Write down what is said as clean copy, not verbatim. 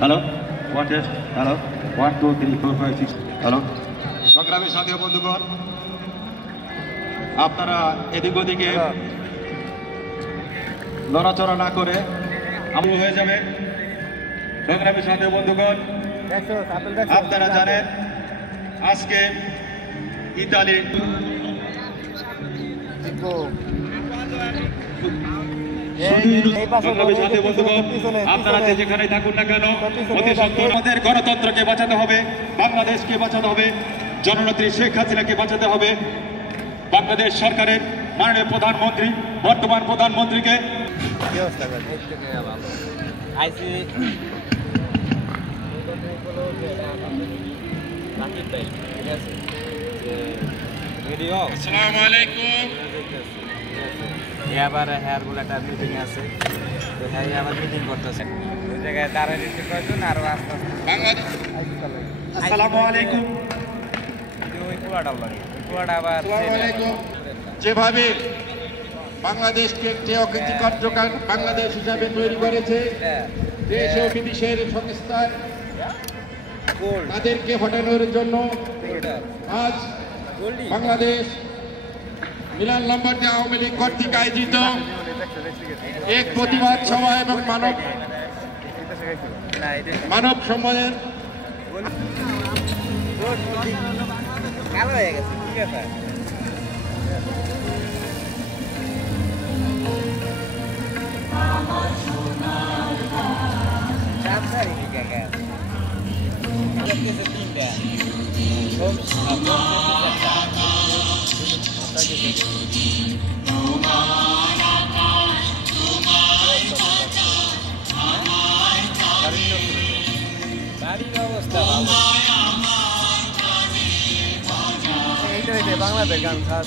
Hello, one test, hello, 1 2 3 4 5 6, hello. সংগ্রামী সাথী বন্ধুগণ, আপনারা এদিক ওদিকে নড়াচড়া না করে আমল হয়ে যাবে। সংগ্রামী সাথী বন্ধুগণ, আপনারা জানেন আজকে ইতালি আপনারা যেখানে থাকুন না কেন, অতি সত্বর আমাদের গণতন্ত্রকে বাঁচাতে হবে, বাংলাদেশকে বাঁচাতে হবে, জননেত্রী শেখ হাসিনাকে বাঁচাতে হবে, বাংলাদেশ সরকারের মাননীয় প্রধানমন্ত্রী, বর্তমান প্রধানমন্ত্রীকে আসসালামু আলাইকুম। এবার হেয়ার গুলো একটা মিটিং আছে, তো হ্যাঁ আবার মিটিং করতেছে ওই জায়গায় দাঁড়ায় দিতে কয়জন আর আস্তে আস্তে আসসালামু আলাইকুম। ওই কুয়াটা লাগে কুয়াটা আবার যেভাবে বাংলাদেশকে একটি অকৃতিকর বাংলাদেশ হিসাবে তৈরি করেছে দেশ ও বিদেশের সংস্থায় তাদেরকে হটানোর জন্য আজ বাংলাদেশ মিলান লাম্বার্দে আওয়ামী লীগ কর্তৃক আয়োজিত এক প্রতিবাদ সভা এবং মানব সম্মানের কালো হয়ে গেছে, ঠিক আছে। বাড়ির অবস্থা ভালো, এইটা বাংলাদেশ গান খাওয়া